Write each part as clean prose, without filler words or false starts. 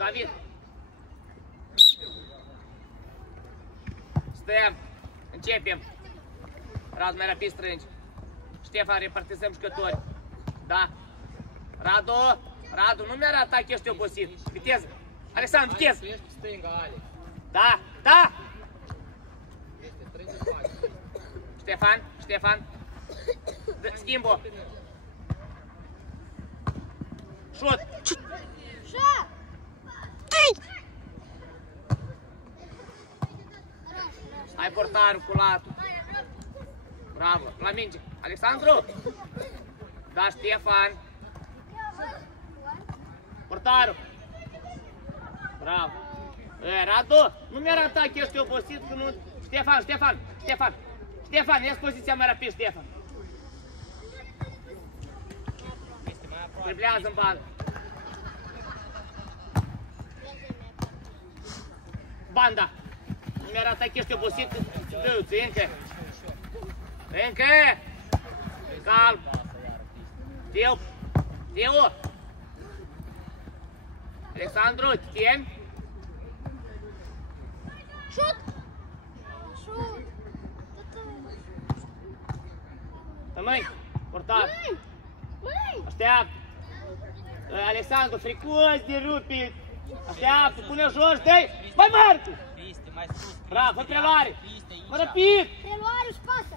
David. Stăm. Începem. Radu, mai rapid strângi. Ștefan, repartizăm jucători. Da. Radu. Radu, nu mi-arată atac, ești obosit. Viteză. Alexandru, viteză. Da, da. Ștefan, Ștefan. Schimb-o. Șut. Șut. Hai portarul cu latul. Bravo, la minge. Alexandru. Da, Ștefan. Portarul. Bravo. Radu, nu mi-arată că ești obosit, că nu... Ștefan, Ștefan, Ștefan. Ștefan, ia-ți poziția mai rapid, Ștefan. Driblează în bală. Banda. Nu mi-arată că ești obosit, dă-ți, încă. Încă. Calm. Teo. Teo. Alexandru, te temi? Șut! Șut! Măi, portar! Așteaptă! Alexandru, fricos de rupi! Așteaptă, pune jos, dă-i! Mai Marcu! Bravo, fă preluare! Mă rapid! Preluare și pasă!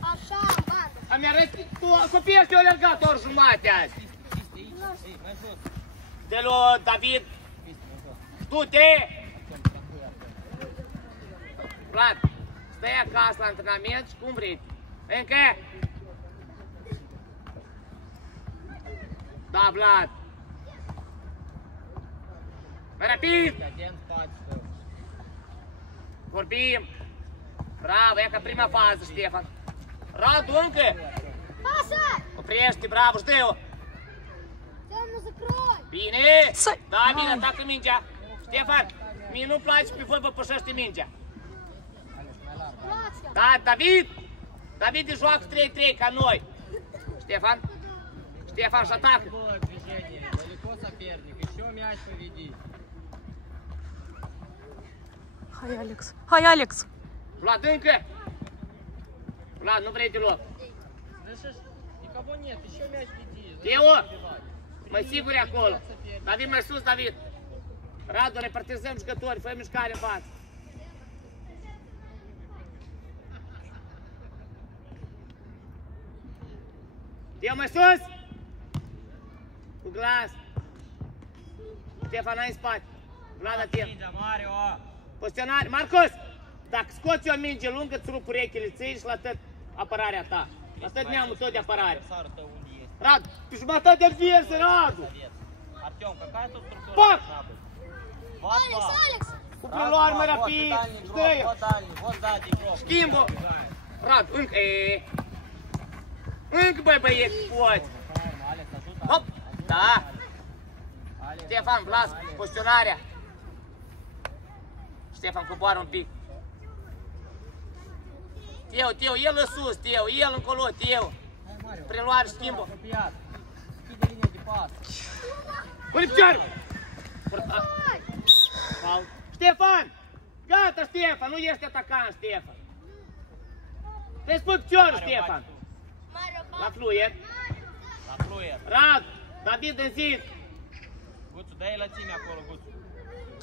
Așa, în bandă! Ami arăți, tu, copiii ăștia au alergat ori jumate azi! De lui David! Du-te! Vlad, stai acasă la antrenament și cum vrei. Încă! Da, Vlad! Mai rapid! Vorbim! Bravo, ia ca prima fază, Ștefan! Radu, încă! Pasă! Oprește, bravo, știu! Să-mi zacroi! Bine! Da, bine, atacă mingea! Ștefan, mie nu-mi place pe voi vă pășește mingea! Da, David! David joacă 3-3 ca noi! Ștefan! Ștefan și atacă! Hai, Alex! Hai, Alex! Vlad, încă! Vlad, nu vrei deloc! Teo! Mai sigur e acolo! David, mai sus, David! Radu, repartizăm jucători, fă mișcare în față! Teo, mai sus! Cu glas! Ștefan, ai în spate! Vlad, atent! Poziționare! Marcus! Dacă scoți o minge lungă, îți rup urechile ții și la tot apărarea ta. La tot neamul tot de apărare. Radu, pe jumătate de adversă, Radu! Pac! Alex, Alex! Cu preluare mai rapid! Stă-i! Schimbă! Radu, încă! Încă, băi, băieți, poți! Hop! Da! Ștefan, Vlas, poziționarea! Ștefan, coboară un pic! Teo, Teo, el în sus, Teo, el încolo, Teo! Preluare, schimbă! Pune piciorul! Ștefan! Gata, Ștefan, nu ești atacant, Ștefan! Trebuie să pui piciorul, Ștefan! La fluier! La fluier! Rad! David în zid! Guțu, dă-i lățime acolo, Guțu!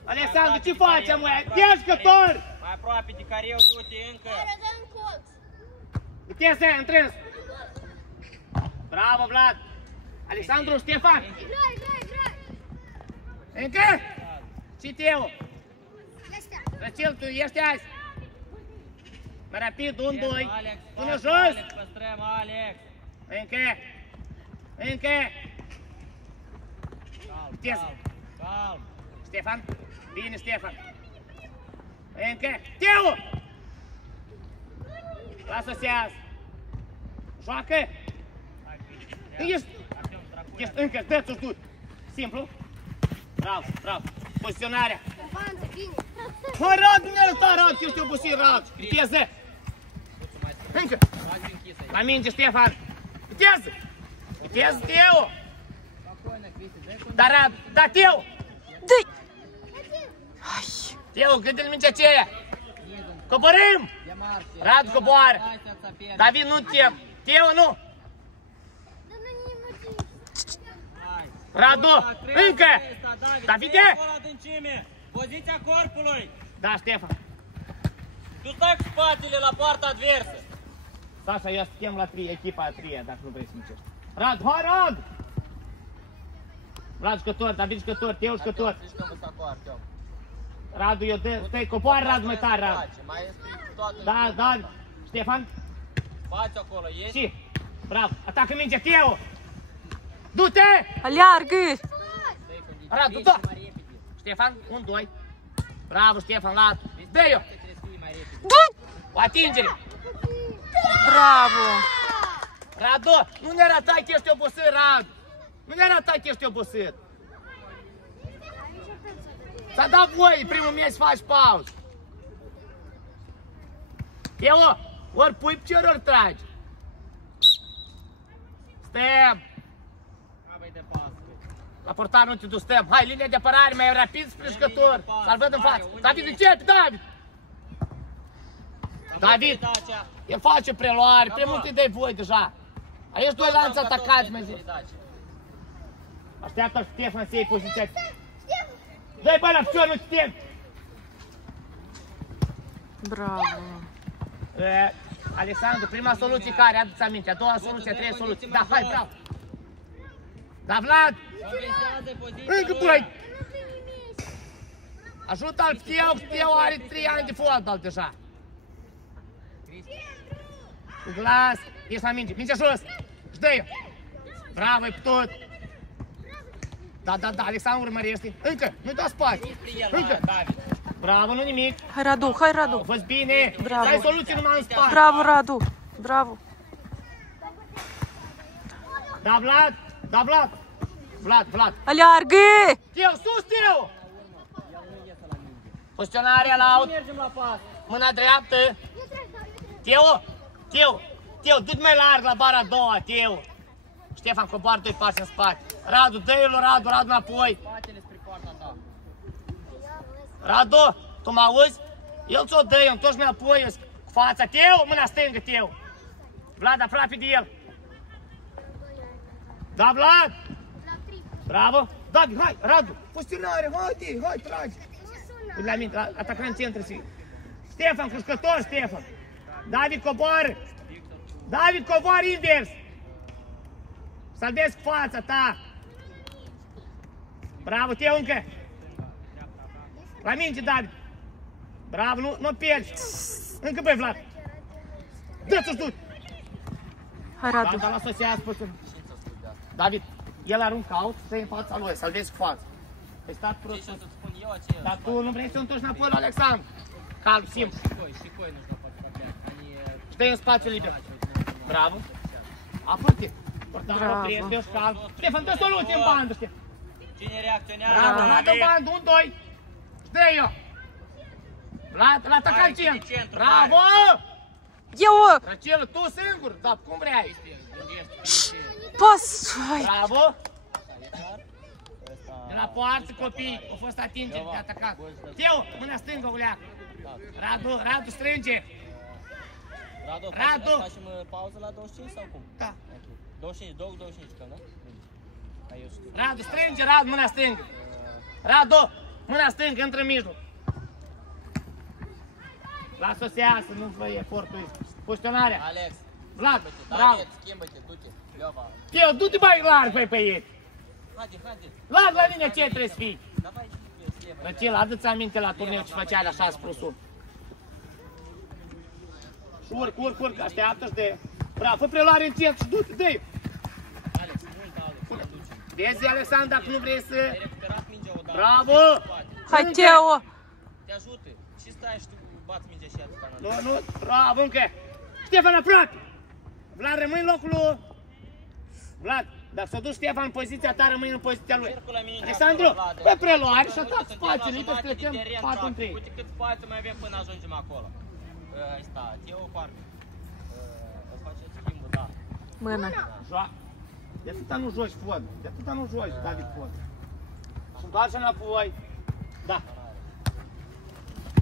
Alexandru, ce facem, măi? Te jucător! Mai aproape de careu, du-te încă! Dă în colț! Viteză, întrâns! Bravo, Vlad! Alexandru, Ștefan! Grai! Încă? Și Teo! Răcel, tu ești azi! Mai rapid, 1-2! Pune jos! Alex, păstrăm, Alex! Încă! Viteză! Calm! Ștefan! Bine, Ștefan! Încă! Teo! Lasă-o să iasă! Joacă! Ești încă, dă-ți-o ștut! Simplu! Bravo! Poziționarea! Mă, Radu, nu arăta, Radu, că ești obosit, Radu! Viteză! Încă! La minge, Ștefan! Viteză! Viteză, Teo! Da, Radu! Da, Teo! Dă-i! Hai! Teo, gândi-l mingea aceea! Coborâm! Radu coboară! David, nu tem! Teo, nu! Radu, încă! Davide! Poziția corpului! Da, Ștefan. Tu stai cu spatele la poarta adversă. Sasha, eu chem la 3, echipa a 3, dacă nu vrei să încerci. Radu, hai, Radu! Vlad jucător, David jucător, Teo jucător. Radu, eu dă, stai, coboară Radu mai tare, Radu. Da, da, Ștefan. Spațiu acolo, ești? Și, bravo, atacă mingea, Teo! Du-te! Aleargă! Radu, da! Ștefan, 1-2. Bravo, Ștefan, la dă-i-o! Du-i! O atingere! Bravo! Radu, nu ne arătai că ești obosit, Radu! Nu ne arătai că ești obosit! Ți-a dat voie primul meci să faci pauză! Teo, ori pui picior, ori tragi! Stăm! La portar nu te duci, stăm! Hai, linia de apărare, mai rapid spre jucător! Să-l văd în față! David, începe, David! David! El face preluare, prea mult îi dai voi deja! Aici doi lanți atacați, mai zi! Așteaptă Ștefan să iei poziția! Dă-i bă la picior, nu te tem! Bravo! Alexandru, prima soluție care? Adu-ți aminte, a doua soluție, a treia soluție. Da, hai, bravo! Da, Vlad! Încă tu ai! Ajută-l Teo, Teo are 3 ani de fotbal deja. Glas, ești la minge, minge jos! Și dă-i! Bravo, ai putut! Da, da, da, Alexandru urmărește. Încă, nu-i da spate! Încă! Bravo, nu nimic! Hai, Radu, hai, Radu! Fă-ți bine! Bravo. Dai soluție numai în spate! Bravo, Radu! Bravo! Da, Vlad! Da, Vlad! Vlad, Vlad! Aleargă! Teo, sus, Teo! Poziționarea la aut. Mâna dreaptă. Teo! Teo! Teo, du-te mai larg la bara a doua, Teo! Ștefan, coboară 2 pași în spate. Radu, dă-i lui Radu, Radu înapoi. Radu, tu mă auzi? El ți-o dă, eu întorci înapoi, eu cu fața. Teo, mâna stângă, Teo! Vlad, aproape de el. Da, Vlad! Bravo! David, hai, Radu! Poziționare, haide, hai, tragi! Uite la mine, atacant centru și... Ștefan, cuscător, Ștefan! David, coboară! David, coboară invers! Salvezi cu fața ta! Bravo, Teo, încă! La minge, David! Bravo, nu pierzi! Încă, băi, Vlad! Dă-ți-o sus! Hai, Radu! Dar l-asociați puțin. David, el aruncă out, stai în fața lui, să-l vezi cu față. Ai stat prost. Ce să spun eu aceea? Dar tu nu vrei să întorci înapoi la Alexandru. Calm, simplu. Și coi nu știu poate. Stai în spațiu liber. Bravo. Apă-te. Portarul, Bravo. prieteni, calm. Ștefan, dă soluție în bandă, Ștefan. Cine reacționează? Bravo, Vlad în bandă, 1-2. Stai eu. Vlad, la atacant centru. Bravo! Eu! Racel, tu singur, dar cum vrei? Pas! Hai! Bravo! De la poartă, copii, au fost atingeri de atacat. Teo, mâna stângă, uleac. Radu, strânge. Radu! Facem pauză la 25 sau cum? Da. 25, 25, cam, da? Hai, eu știu. Radu, strânge, Radu, mâna stângă. Radu, mâna stângă, intră în mijloc. Lasă-o să iasă, nu vă efortul ăsta. Poziționarea. Alex. Vlad, bravo. Schimbă-te, du-te. Leova. Teo, du-te mai larg pe ei. Haide, haide. Larg la linia ce trebuie să fii. Давай, слева. Răcel, adu-ți aminte la turneu ce făceai la 6+1. Urc, așteaptă-și de... Bravo, fă preluare încet și du-te, dă-i! Alex, mult, Alex. Vezi, Alexandru, dacă nu vrei să... Ai recuperat mingea odată. Bravo! Hai, Teo! Te ajută. Și stai și tu bați mingea și atâta. Nu, bravo, încă! Ștefan, aproape! Vlad, rămâi în locul lui... Vlad, dacă s-a dus Ștefan în poziția ta, rămâi în poziția lui. Circulă mingea. Alexandru, fă preluare și atac spațiu, liber să trecem 4-3. Uite cât spațiu mai avem până ajungem acolo. Ăsta, Teo Parc. Îl faceți schimbul, da. Mână! Joacă. De atâta nu joci fotbal, de atâta nu joci, David, fotbal. Și întoarce înapoi. Da.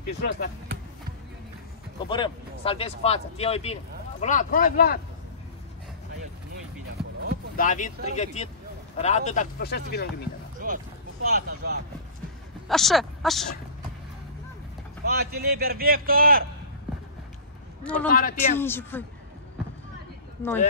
Pe jos, da. Coborâm. Salvezi cu fața. Teo e bine. Vlad, hai Vlad. Nu-i bine acolo. David, pregătit. Radu, dacă sfârșești să vină lângă mine. Jos, cu fața joacă. Așa, așa. Spațiu liber, Victor! Nu-l împingi, băi. Noi.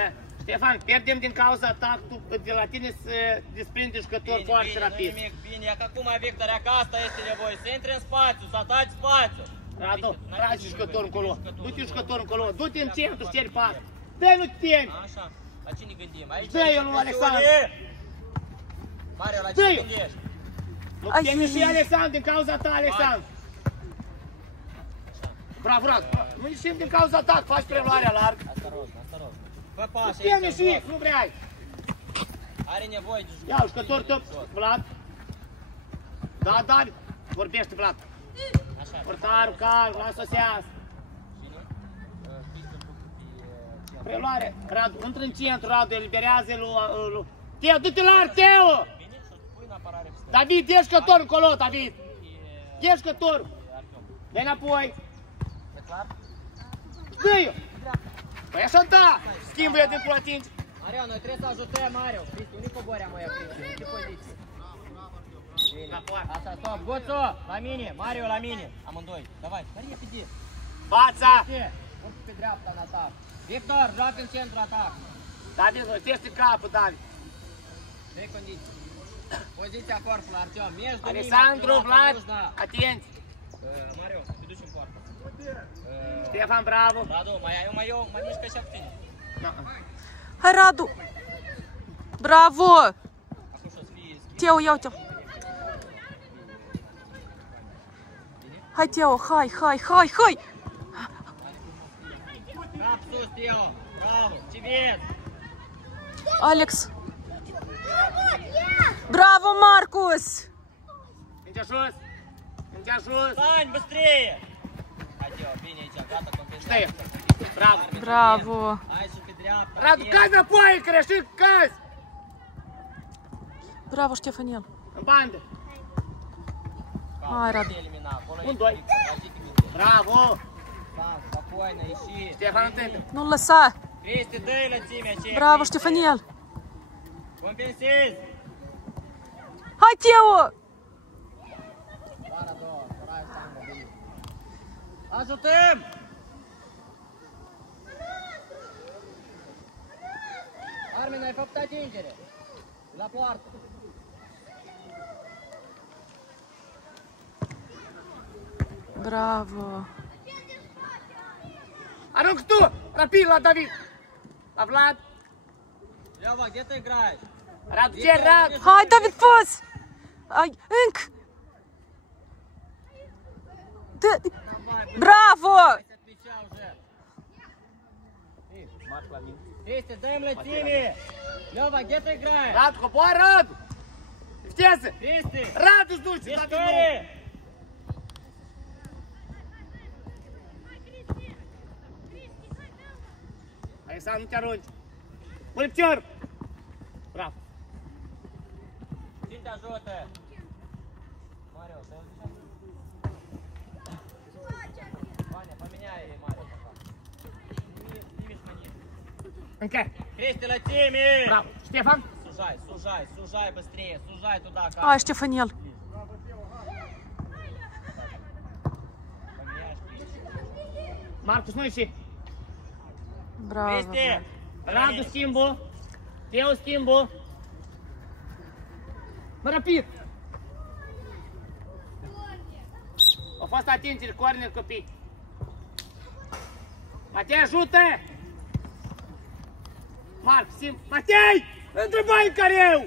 Ștefan, pierdem din cauza atacului, de la tine se desprinde jucător foarte rapid. Nu nimic bine, e că acum, Victor, e că asta este nevoie, să intri în spațiu, să ataci spațiu. Radu, tragi jucătorul încolo, du-te jucătorul încolo, du-te în centru, șteri pas. Dă-i, nu te temi. Așa, la ce ne gândim? Aici Dă-i lui Alexandru. Mario, la ce ne gândești? Nu te temi și Alexandru, din cauza ta, Alexandru. Bravo, Radu, nu ieșim din cauza ta, faci preluarea larg. Asta rog. Fă pași Nu te temi și, nu vrei. Are nevoie de jucători. Ia, jucătorul tău, Vlad. Da, David, vorbește Vlad. Așa. Portarul, calm, lasă-o să iasă. Preluare, Radu, intră în centru, Radu, eliberează lui... Teo, du-te larg, Teo! Bine să pui în apărare pe stânga. David, dă jucătorul încolo, David! Dă jucătorul! Dă-i înapoi! E clar? Dă-i-o! Păi așa da! Schimbă-i din cu atingi! Mario, noi trebuie să ajutăm, Mario. Cristi, unii coboarea mai Cristi, în ce poziție? Bine, asta, stop, Guțu, la mine, Mario la mine, amândoi, davai, dar repede. Fața! Urcă pe dreapta în atac. Victor, joacă în centru atac. David, rotește capul, David! Trei condiții. Poziția corpului, Artiom, между ними, Alexandru, Vlad, нужно. atenți! Mario, te duci în poartă. Ștefan, bravo! Radu, mai mișcă așa puțin. Hai, Radu. Bravo. Acum și-o să fie Teo, ia uite-l. Hai, Teo, hai. Cap sus, Teo, bravo, ce vezi? Alex. Bravo, Marcus. Mingea jos! Mingea jos! Stani, băstrее! Hai, Teo, bine aici, gata, Stai! compensație. Bravo! Bravo. Hai și pe dreapta. Radu, cazi înapoi, că rești, cazi! Bravo, Ștefanel. În bandă! Hai, Radu. Un, doi. Bravo! Spokojno, ieși. Ștefan, întâmpă! Nu-l lăsa. Cristi, dă-i lățimea aceea. Bravo, Cristi. Ștefanel. Compensezi. Hai, Teo. Para două, curai stangă, bine. Ajutăm! Armin, ai făcut atingere. La poartă. Bravo. Arunc tu! Rapid la David! La Vlad! Leva, где ты играешь? Radu, ce Radu! Hai, David, fă-ți. Ai, încă. Bravo. Se отвечал уже. Cristi, dă-mi lățime. Leva, где ты играешь? Radu, coboară, Radu! Viteză! Cristi, Radu, îți duce! David, nu! mișcare! Alexandru, nu te arunci! Pune picior! Bravo! Cine te ajută? Mario, te ajută? Vania, поменяй Mario. Снимешь манит. Încă! Cristi, lățime! Bravo! Ștefan! Сужай быстрее, сужай туда, как. Hai, Ștefanel. Поменяешь, Cristi. Marcus, nu ieși! Bravo. Cristi! Radu, schimbul! Teo, schimbul! Mă, rapid! Au fost atingeri, corner, copii! Matei, ajută! Marc, sim... Matei! Întrebai în careu!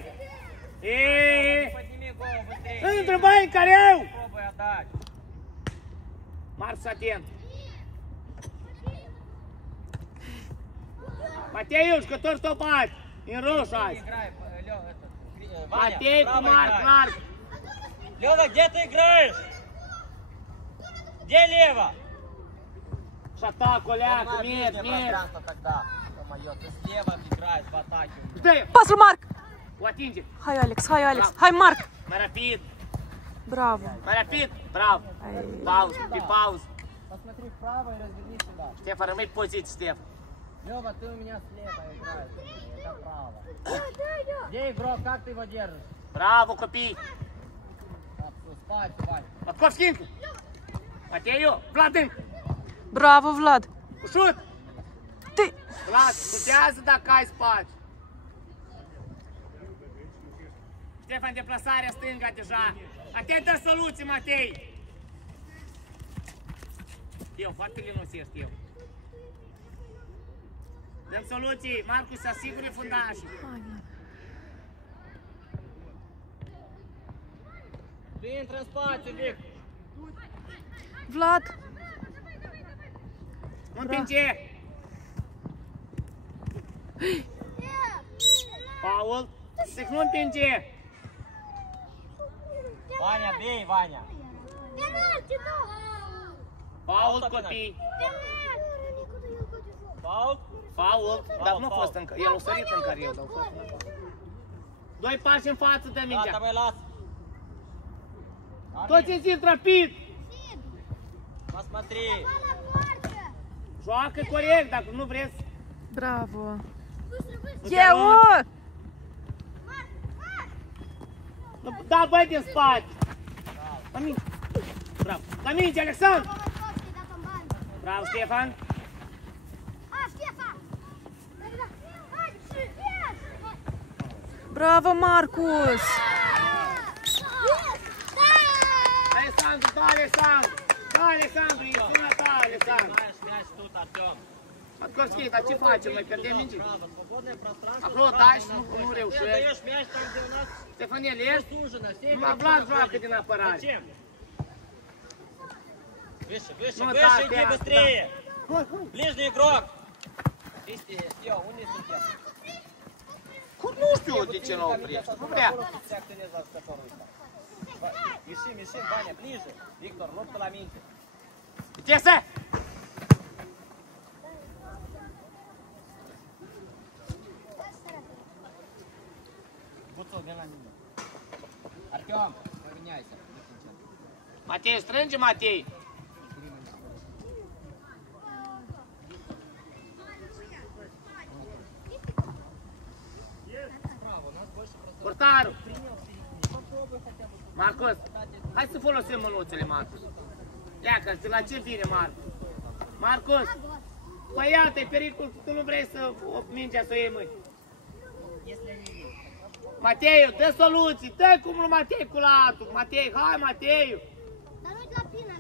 Eee! Подними голову быстрее. Întrebai în careu! Попробуй отдать. Marc, să atent! Matei, jucător stopat! În roșu azi! Играй, Лёва, это, Ваня, Matei cu право Marc, играй. larg! Лёва, где ты играешь? Где Лева? Și atac, oleacă, Занимай miet, ближнее miet! пространство тогда. Ё-моё, ты слева играешь в атаке. Stai! Pas lui Marc. O atinge. Hai, Alex, hai, Alex. Hai, Marc. Mai rapid. Bravo. Mai rapid. Bravo. Ai. Pauză, pe pauză. Посмотри вправо и развернись сюда. Ștefan, rămâi pe poziție, Ștefan. Лёва, ты у меня слева играешь. Это право. Где игрок? Как ты его держишь? Bravo, copii. Так, всё, спать, спать. Matkovski încă. Mateiu, Vlad încă. Bravo, Vlad. Cu șut. Ты... Vlad, putează dacă ai spațiu. Ștefan, deplasarea stânga deja. Atent, dă soluții, Matei. Eu, foarte linus ești eu. Dăm soluții, Marcus, să asigure fundașii. Ты интро спать, Вик. Vlad. Nu împinge. Paul, zic nu împinge. Ваня, бей, Ваня. Пенальти, ну! Paul, copii. Фаул. Paul, dar nu a fost încă. El a sărit în carieră, dar a fost încă. Doi pași în față, dă Да, mingea. давай, Лас. Toți în zid, rapid. Посмотри. Joacă corect, dacă nu vreți. Bravo. Nu te Eu! arunci. Da, băi, din spate. La minge. Bravo. La minge, Alexandru. Bravo, Ștefan. Bravo, Marcus. Alexandru, da, Alexandru. Da, Alexandru, e zona ta, Alexandru. Знаешь, мяч тут, Артем. Matkovski, dar ce facem? Noi pierdem minge. Право, свободное пространство. Acolo dai și nu Ты reușești. отдаешь мяч там, где у нас Stefanel, ești? сужено. Все Numai игроки Vlad находятся. joacă din apărare. Зачем? Выше, выше, Ну, выше, да, иди да, быстрее. Hai, hai. Ближний игрок. Кристи, Стё, унde sunt я? Nu știu de ce nu oprești. Nu vrea. Миши, Миши, Ваня, ближе. Виктор, лодка la minte. Vitesă! Буцов, вин la mine. Артем, поменяйся. Matei, strânge, Matei. Portarul. Marcus, hai să folosim mânuțele, Marcus. Iacă, la ce vine, Marcus? Marcus, păi iată-i pericol, tu nu vrei să mingea să o iei mâini. Mateiu, dă soluții, dă cum lui Matei cu latul. Matei, hai, Mateiu. Dar nu-i la pina.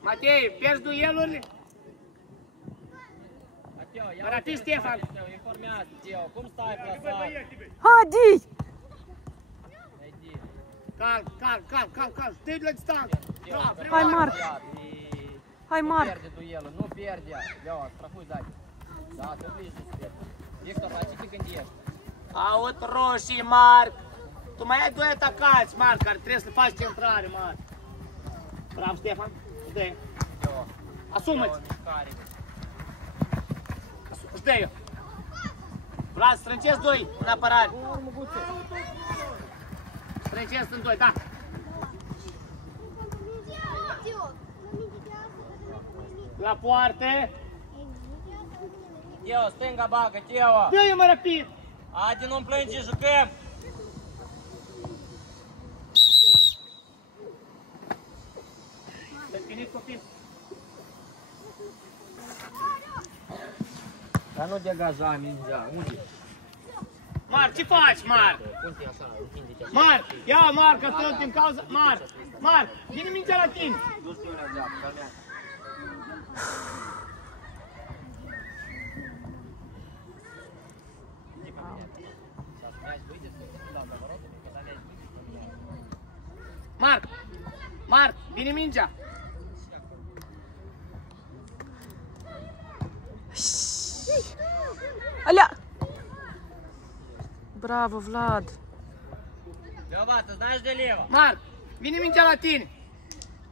Matei, pierzi duelurile? Артем, Rapid, Ștefan. Informează, Teo, cum stai plasat? Hadi. Иди. Calm, calm, calm, calm, calm. Stai la distanță. Da, Hai, Marc. И Hai, Marc. перди дуэлы, ну перди. Лёва, страхуй сзади. Да, ты ближе теперь. Виктор, а че ты кондешь? Aut roșii, Marc. Tu mai ai doi atacați, Marc, care trebuie să faci centrare, Marc. Bravo, Ștefan. Dă-i. Лёва. Asumă-ți. Карик. Își dă-i. Vlad, strângesc doi în apărare. Strângesc în doi, da. La poartă. Тео, стынга бага, Тео. Dă-i, mă, rapid. Один он плânge, jucăm. Să finiți copil. Да ну дегаja, нельзя. Unde? Marc, ce faci, Marc? Punte așa, întinde așa. Marc, ia, Marc, că tot din cauza... Marc, Marc, vine mingea la tine. Du-ți la dreapta, calmea. Сейчас мяч выйдет, туда, за воротами, когда мяч выйдет, поменяй. Marc, Marc, vine mingea. Alea. Bravo, Vlad. Лёва, ты знаешь, где лево? Marc, vine mingea la tine.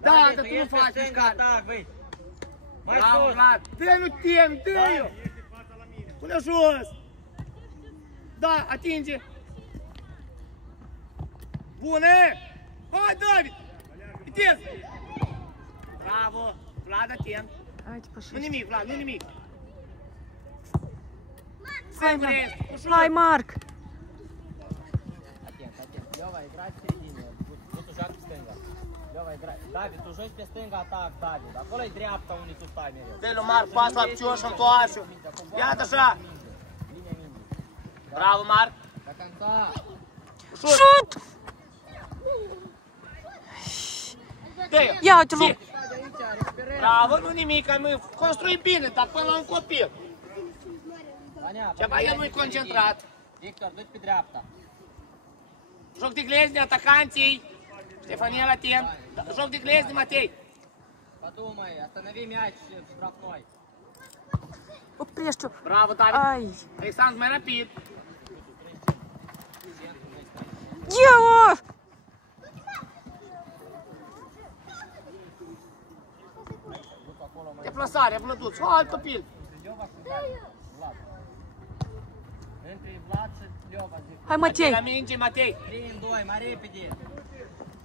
Da, Молодец, dar tu nu есть faci стынга, mișcare. так, выйдь. Mai Bravo, sus. Vlad. Dă-i, nu temi, dă-i-o. Pune jos. Da, atinge. Bună! Hai, David! Vitez! Bravo! Vlad, atent! Haide, pășește. Nu nimic, Vlad, nu nimic! Hai, Singur Marc. ești, ușor! Hai, Marc. Atent, atent. Leva, играй в середине. Вот уже к стенга. Leva, играй. David, tu joci pe stânga atac, David. Acolo e dreapta unde tu stai mereu. Dă-i lui Marc, pas la picior și întoarce-o! Iată așa! Linia mingii. Bravo, Marc! До конца. Ușor! Șut! Dă-i! Ia uite-l. Zi! Bravo, nu nimic, am construit bine, dar până la un copil. Vania, Ceva el nu-i concentrat. Victor, du-te pe dreapta. Joc de glezne, atacanții. Ștefania la atent. Joc de glezne, Matei. Подумай, останови мяч в штрафной. Oprește-o. Bravo, David. Ai. Alexandru, mai rapid. Ia-o! Deplasare, Vlăduț. Hai, copil. Лёва, Влад. Între Vlad și Lёva, zic. Hai, Matei. La minge, Matei. 3 în 2, mai repede.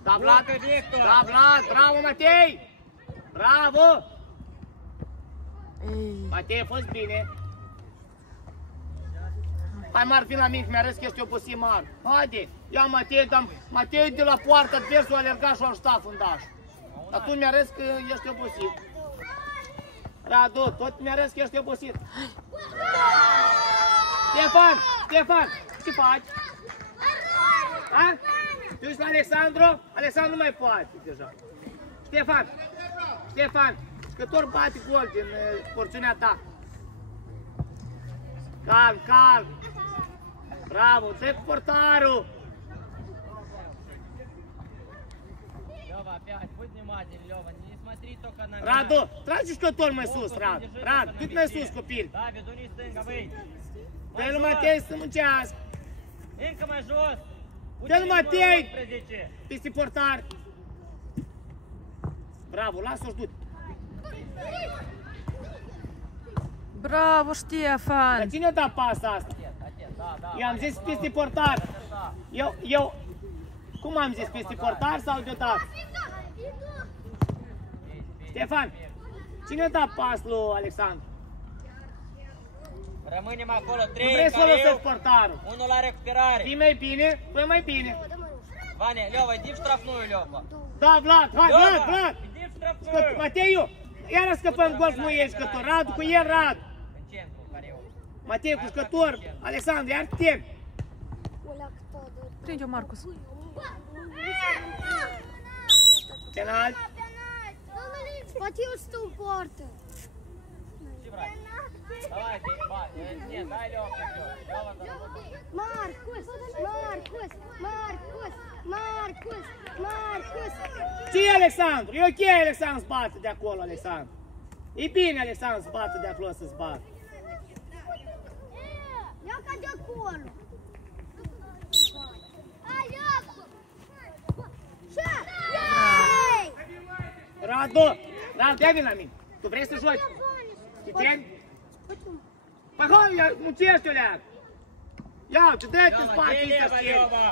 Da, Vlad. Urcă, Victor. Da, Vlad. Bravo, Matei. Bravo. Ei. Matei, a fost bine. Hai, Marc, vin la mine, mi-a arăs că ești obosit, Marc. Haide. Ia, Matei, dar Matei de la poartă adversul a alergat și a ajutat fundaș. Dar tu mi-a arăs că ești obosit. Radu, tot mi-a arăs că ești obosit. Ștefan, Ștefan, ce faci? A? Tu ești la Alexandru? Alexandru nu mai poate deja. Ștefan, Ștefan, jucător bate gol din porțiunea ta. Calm, calm. Bravo, dă cu portarul. Лёва, опять, будь внимательный, Лёва, не смотри только на меня. Radu, trage jucător mai sus, Radu. Radu, du-te mai sus, copil. David, unii stânga, băi. Dă-i lui Matei să muncească. Încă mai jos. Dă-i lui Matei. 11. Peste portar. Bravo, lasă-o și du-te. Bravo, Dar Ștefan. cine a dat pasa asta? Atent, da, da. I-am zis peste portar. Eu, cum am zis, peste portar sau deodată? Ștefan, cine a dat pas lui Alexandru? Rămânem acolo, Nu 3 vrei în să folosești careu, portarul. 1 la recuperare. Fii mai bine, fă mai bine. Vania, Лёва, иди в штрафную, Лёва. Da, Vlad, hai, Vlad, Vlad. Иди в штрафную. Mateiu, iară scăpăm gol, nu e jucător. Radu cu el, Radu. În centru, careu. Matei cu jucător. Alexandru, iar tem. Prinde-o, Marcus. Penal. Poate eu stau în poartă. Ce vrei? Давай, нет, дай Лёва, Лёва, Marcus, Marcus, Marcus, Marcus, Marcus. Ce e, Alexandru? E ok, Alexandru, să bată de acolo, Alexandru. E bine, Alexandru, să bată de acolo, să-ți bată. Ia ca de acolo. Hai, Iacu. Ce? Yay! Radu, Radu, ia vin la mine. Tu vrei să joci? Știi? Păi hai, ia, muncește-o, leac. Ia, te dă-te în Лёва, spate, где ăsta Лёва, știe. Лёва?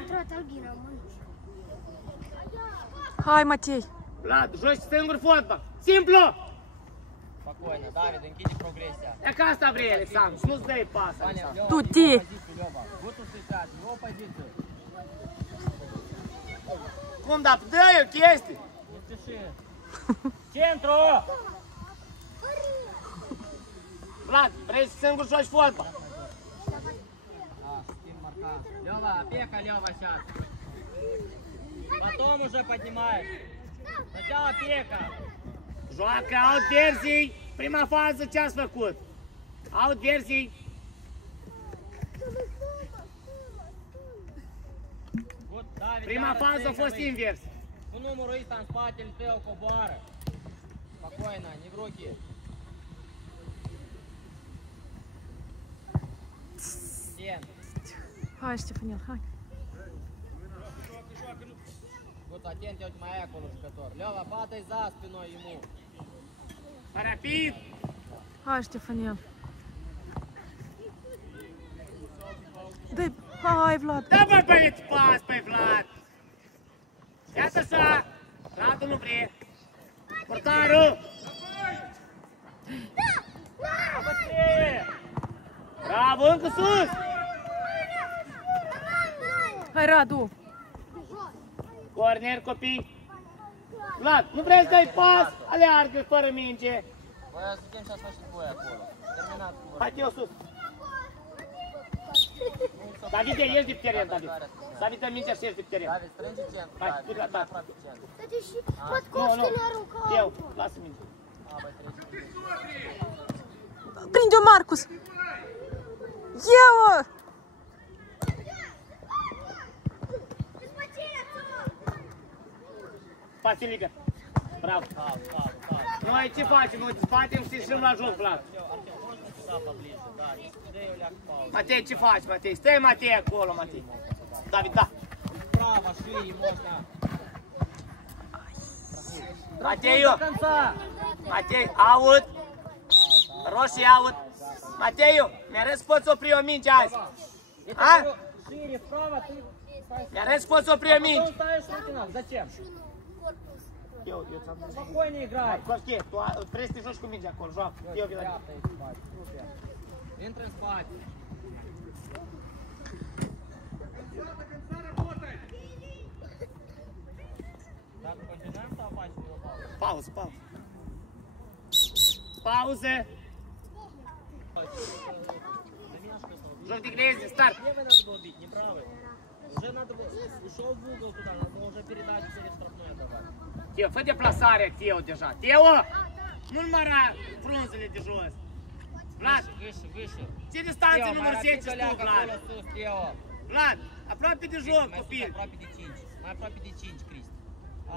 Intrat Alghina, mă. Hai, Matei. Vlad, joci singur fotbal. Simplu! Спокойно, Давид, închide progresia. E ca asta vrei, Alexandru, să nu-ți dai pas, Ваня, Alexandru. Лёва, Тут его и. позицию, Лёва. Вот он сейчас, его позицию. Cum, dar dă-i o chestie. Не спеши. Центру! Vlad, vrei să singur joci fotbal? Тим Марка. Лёва, опека, Лёва, сейчас. Потом уже поднимаешь. Сначала опека. Joacă out verzii. Prima fază ce ați făcut? Out verzii. Вот, Давид, Prima сейчас fază a fost разыгрывай. invers. Cu numărul ăsta în spate îl tău coboară. Spokojno, не в руки. Sten. Hai, Ștefanel, hai. Вот, atent, uite mai e acolo jucător. Leva, bată-i za spinoi ему. Rapid. Hai, Ștefanel. Dă-i, hai, Vlad. Da, bă, băieți, pas pe Vlad! Iată așa! Radu nu vrea! Portarul! Bravo, încă sus! Hai, Radu. Corner, copii! Vlad, nu vrei să dai pas? Aleargă fără minge! Voi suntem și-a sfârșit voi acolo. Terminați cu voi. Hai, eu sus! David, ești de pe teren, David! David, dă mingea și ești de pe teren! David, strânge centru. Hai, David, du-te la tata. aproape centru. Dă-te și Potkovski ne aruncă. Eu, lasă mingea! A, băi, treci. Prinde-o, Marcus. Eu! Vasilică! Bravo! Noi ce facem? Noi sbatem și ieșim la joc, Vlad! Matei, ce faci, Matei? Stai, Matei, acolo, Matei! David, da! Bravo, шире можно. Матею! Matei, aud! Roșii aud! Mateiu, mi-arăți poți opri o minge azi! A? Шире, вправо, ты... Mi-arăți poți opri o minge! Потом ставишь руки на. Зачем? Eu ți-am zis. Спокойно играй. Corche, tu trebuie să te joci cu mingea acolo, joacă! Eu vin la tine. Прятай спать. Супер. Интры спать. Так, continuăm sau faci o pauză? Pauză, pauză! Pauză! Joc de grezi, start! Левый надо было бить, не правый. Уже надо было... Ушел в угол туда, надо было уже передачу через штрафную отдавать. Teo, fă deplasarea, Teo, deja. Teo! Nu-l măra frunzele de jos. Vlad, Выше, выше. ce distanță Тео, număr mai 10 rapid, tu, Oleac, Vlad? acolo sus, Тео. Vlad, aproape de joc, Mai sus, copil. aproape de 5. Mai aproape de 5, Cristi.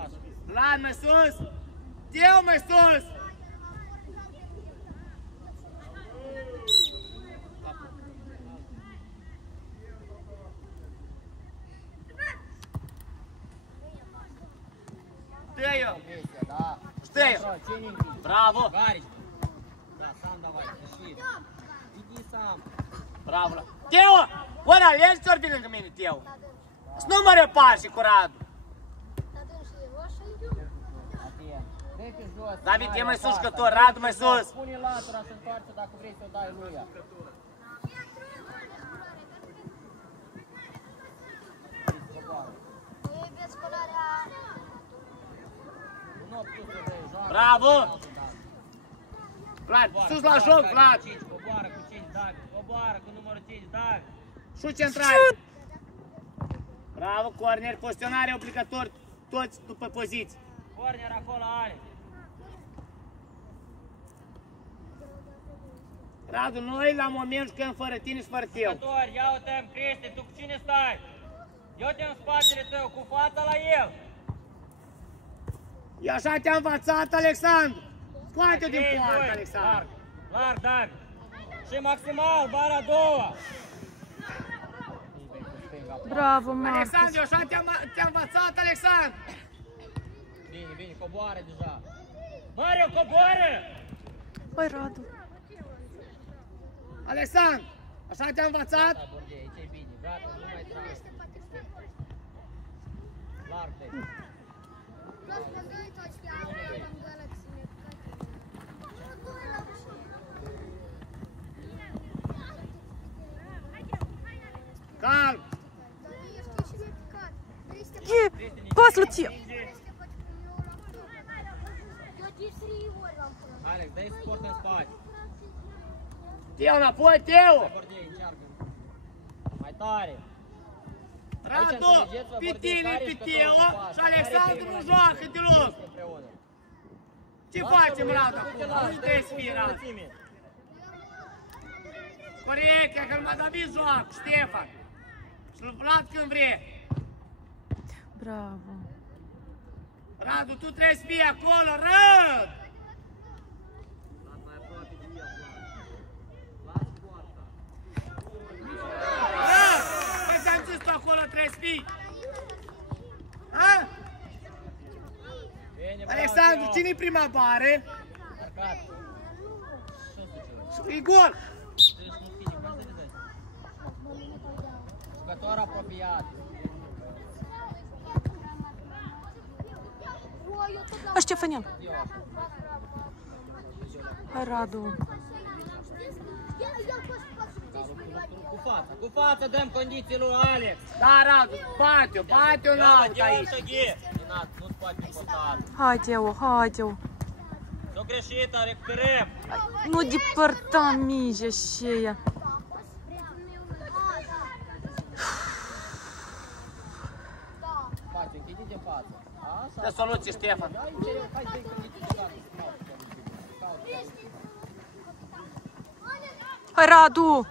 Așa. Vlad, mai sus! Teo, mai sus! Teo! Агрессия, да. Teo! Тененький. Bravo! Гарич. Да, сам давай, пошли. Иди сам. Bravo! Teo! Ori alergi, ori vine lângă mine, Teo! Să nu mă reparși cu Radu! А ты? Дай jos. David, e mai sus jucător, Radu mai sus! Pune latura să întoarce dacă vrei să o dai lui ea. Nu, plus să dai, joacă. Bravo! Vlad, Coboară, sus la coboară, joc, David, Vlad! cu 5, coboară cu 5, David. Coboară cu numărul 5, David. Șut central! Bravo, corner, poziționare obligatoriu, toți după poziții. Corner acolo are. Radu, noi la moment jucăm fără tine și fără Teo. Jucători, ia uite-mi, Cristi, tu cu cine stai? Eu-te în spatele tău, cu fața la el. Eu așa te-am învățat, Alexandru! Scoate-o din Trei, poartă, doi, Alexandru! larg, larg, David. Și maximal, bara a doua. Bravo, Marcus. Alexandru, eu așa te-am învățat, Alexandru! Bine, bine, coboară deja. Mario, coboară! Hai, Radu. Alexandru, așa te-am învățat? Da, Bordei, ce bine, gata, nu mai tragi. Larg, dai. Calm! E, pas lui Teo. Alex, dai suport în spate. Teo înapoi, Teo! Hai, Bordei, încearcă. Mai tare. Radu, pe tine, pe Teo și Alexandru nu joacă deloc! Ce facem, Radu? Nu trebuie să fie, Radu! Corect, că l-a David joacă, Ștefan! Și-l Vlad când vrea! Bravo. Radu, tu trebuie să fii acolo, Radu! Radu! Păi ți-am zis tu acolo, trebuie să fii! Ha? Alexandru, cine-i prima bară? Marcat. Ce E gol! Trebuie să nu fii, cum să le dai? Jucător apropiat. Hai, Ștefanel. Hai, Radu. Cu față dăm condiții lui Alex. Da, Radu, bate-o în alt aici. Renat, nu-ți poate importa. Hai, Teo, hai, Teo. S-o greșit, recuperăm. Nu depărta mingea aceea. Face, închide de față. Așa. Dă soluție, Ștefan. Hai, dă-i condiții de față. Hai, Radu.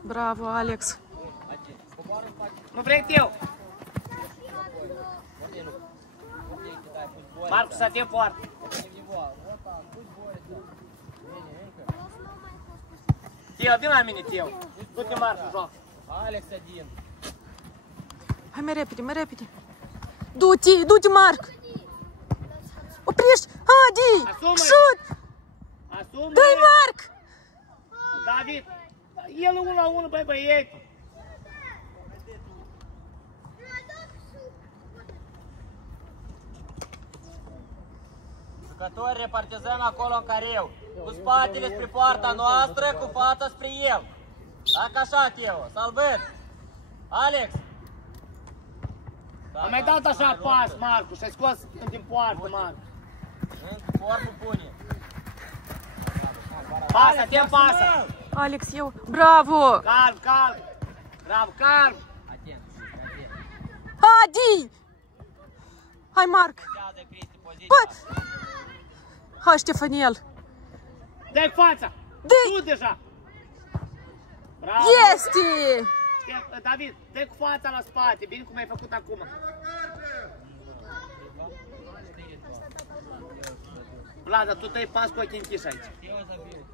Bravo, Alex. Nu vrei eu. Marcu, să te poartă. Teo, vin la mine, Teo. Du-te, Marcu, joc. Alex, один. Hai, mai repede, mai repede. Du-te, du-te, Marc. Oprești. Adi, Asumă-i. șut. Asumă. Dă-i, Marc. David, el 1-1, băi, băieți. Jucători, repartizăm acolo în careu. Cu spatele spre poarta noastră, cu fața spre el. Dacă așa, Teo, să-l văd. Alex. Am mai dat așa pas, Marcu, și-ai scos din poartă, Marcu. Încă corpul pune. Pasă, te pasă. Alex, eu. Bravo. Calm, calm. Bravo, calm. Atent, atent. Adi. Hai, Marc. Cează, Cristi, poziția. Bă. Hai, Ștefanel. Dă-i fața. Dă-i. Tu deja. Bravo. Este. David, dă-i cu fața la spate, bine cum ai făcut acum. Vlada, tu dă-i pas cu ochii închiși aici. Teo забил.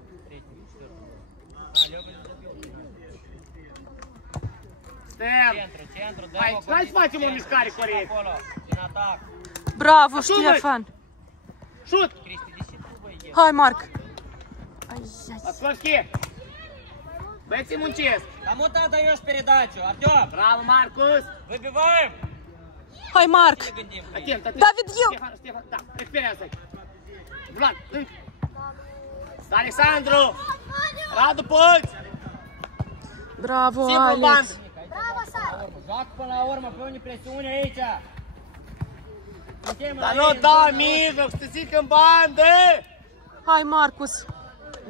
Stăm. Centru, dă Hai, hai să facem o mișcare corectă. Acolo, din atac. Bravo, Asumă-i. Ștefan. Șut. Cristi, de ce tu, băi, Hai, Marc. Ai, ai. Ascolski. Băieții muncesc. Кому ты отдаешь передачу, Артем? Bravo, Marcus. Выбиваем. Hai, Marc. Не гоним. Atent, atent. David, eu. Ștefan, da, recuperează-i. Vlad, încă. Alexandru. Radu, poți. Bravo, Simplu Alex. bandă. Joacă până la urmă, pune presiune aici. Dar nu da mijloc, să te zic în bandă. Hai, Marcus.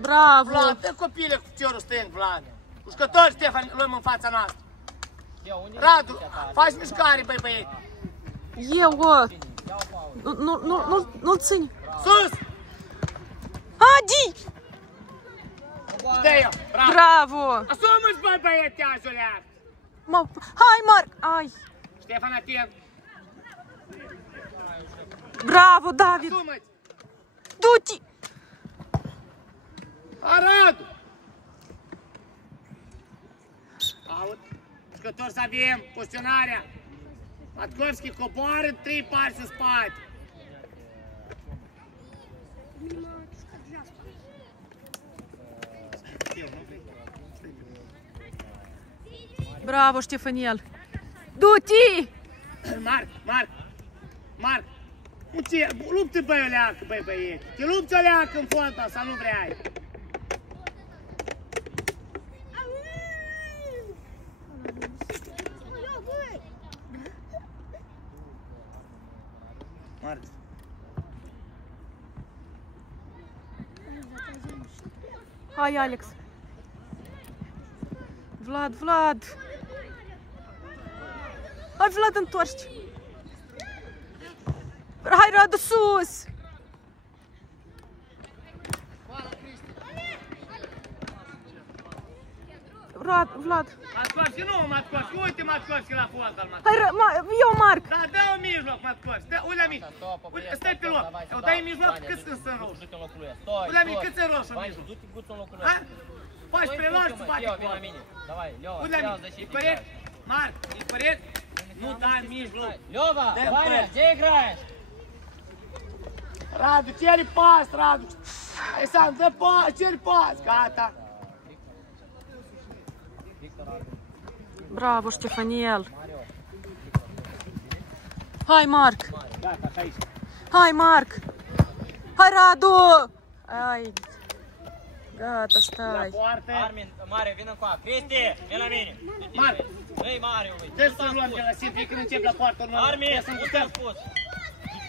Bravo. Vlad, dă copile cu piciorul stâng, Vlad. Jucători, Ștefan, luăm în fața noastră. Radu, faci mișcare, băi, băieți. Eu, nu ține. Sus! Adi! Stă-i-o, bravo. Bravo. Asumă-ți, băi, băieți, ajuleac. Hai, Marc. Ai. Ștefan, atent. Bravo, David. Asumă-ți. Du-te. Radu. Aud. Jucători să avem poziționarea. Matkovski coboară în 3 parți în spate. Bravo, Ștefanel. Du-te. Marc. Luptă, băi, o leacă, băi, băieți. Te lupți o leacă în fondul sau nu vrei. Marc. Hai, Alex. Vlad. Hai, Vlad, întoarce. Hai, Radu, sus. Vlad. Matkovski, nu, Matkovski, uite Matkovski la fondul, Matkovski. Hai, eu, Marc. Da, dă în mijloc, Matkovski, uite la mine. Uite, stai pe loc. Eu dai în mijloc, cât sunt în roșu? Uite la mine, cât sunt în roșu în mijloc? Du-te guțul în locul Ha? ăsta. Faci preloc și bate Leo, cu vin la ăla. mine. Давай, Лёва, Uite la стрел mine, e защитник. corect? Marc, e corect? Nu da în mijloc. Лёва, Да, Ваня, правильно. где играешь? Radu, ceri pas, Radu. Alexandru, dă pas, ceri pas. Gata. Bravo, Ștefaniel. Hai, Marc. Gata, și aici. Hai, Marc. Hai, Radu. Ai. Gata, La stai. poartă. Armin, Mario, vină cu a. Cristi, vin la mine. Marc. Ei, Mario, uite. Trebuie să luăm de la Silvii când încep la poartă. Armin, nu te-am spus.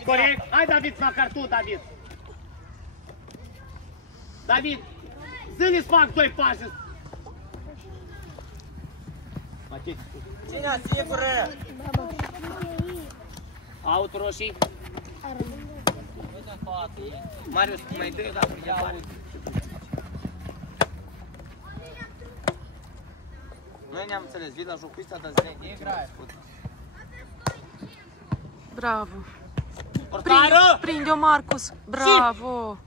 Corect. Hai, David, măcar tu, David. David, să-ți fac 2 pași. Matei. Cine a cifră? Aut roșii. Uite în față, e. Marius, mai dă la pune. Noi ne-am înțeles, vii la jocul ăsta, dar zi. E grav. Bravo. Portară! Prinde-o, Marcus. Bravo.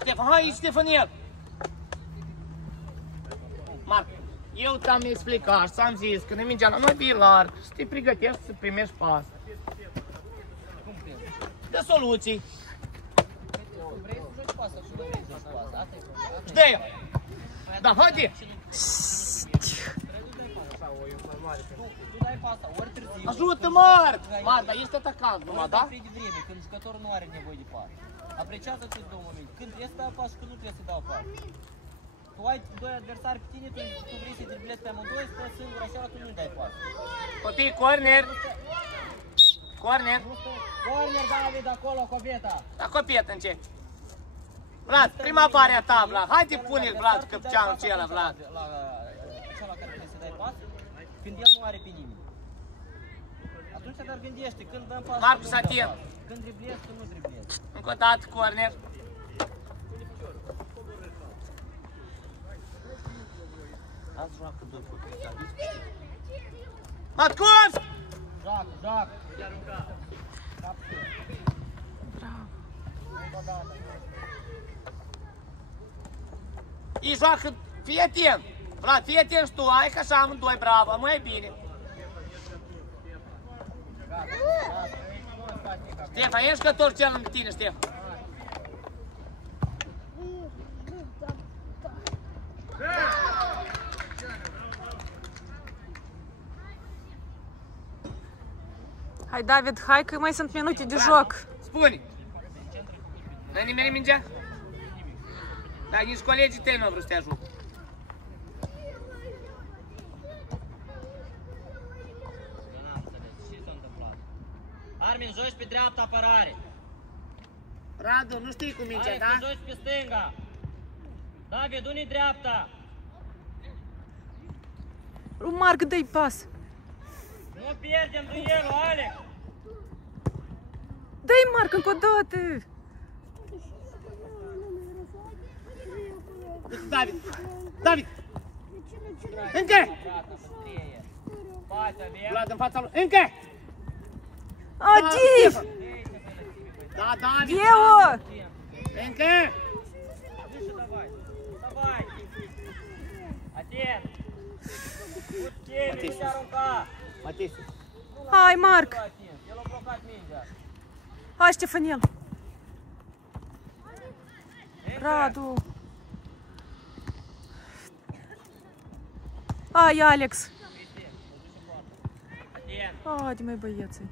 Ștefan, hai, Ștefaniel! Marc, eu ți-am explicat, ți-am zis că ne mingea la noi vii larg, să te pregătești să primești pas. De soluții. Vrei să joci pasă și nu vrei să joci pasă. Asta e problema. Știi? Da, haide! Tu dai pasa, ori târziu. Ajută, Marc! Marc, dar este atacant numai, da? Ori de vreme, când jucătorul nu are nevoie de pas. Apreciază aceste două momente. Când trebuie să dau pas și când nu trebuie să dau pas. Tu ai 2 adversari pe tine, tu vrei să-i driblezi pe amândoi, stă singur așa, atunci nu-i dai pas. Copii, corner! Corner! Corner, David, acolo, Cobeta. Da, copiet încet. Vlad, prima pare a ta, Vlad. Haide, pune-l, Vlad, căpceanul acela, Vlad. La cea la care trebuie să dai pas, când el nu are pe nimeni. Atunci te-ar gândește, când dăm pas, Marcus, atent. când driblezi, când nu driblezi. Încă o dată, corner. Azi joacă 2 copii, Marcus! Joacă, joacă. Bravo. Ei joacă, fii atent. Vlad, fii atent și tu, hai că așa amândoi, bravo, mai bine. Ștefan, ești jucător cel lângă tine, Ștefan. Hai, David, hai că mai sunt minute de joc. Spune. N-ai nimeni mingea? Dar nici colegii tăi nu au vrut să te ajut. Armin, joci pe dreapta apărare. Radu, nu știi cu mingea, Alex, da? tu joci pe stânga. David, unii dreapta. Marc, dă-i pas. Nu pierdem duelul, Alex. Dă-i, Marc, încă o dată. David! David! Încă! Vlad în fața lui. Încă! Adi! Da, David! Diego! Încă! Давай, давай. Отец. Puteți, nu arunca. Matei. Hai, Marc! El a blocat mingea. Hai, Ștefaniel! Radu! Hai, Alex! Haide, mai băieții!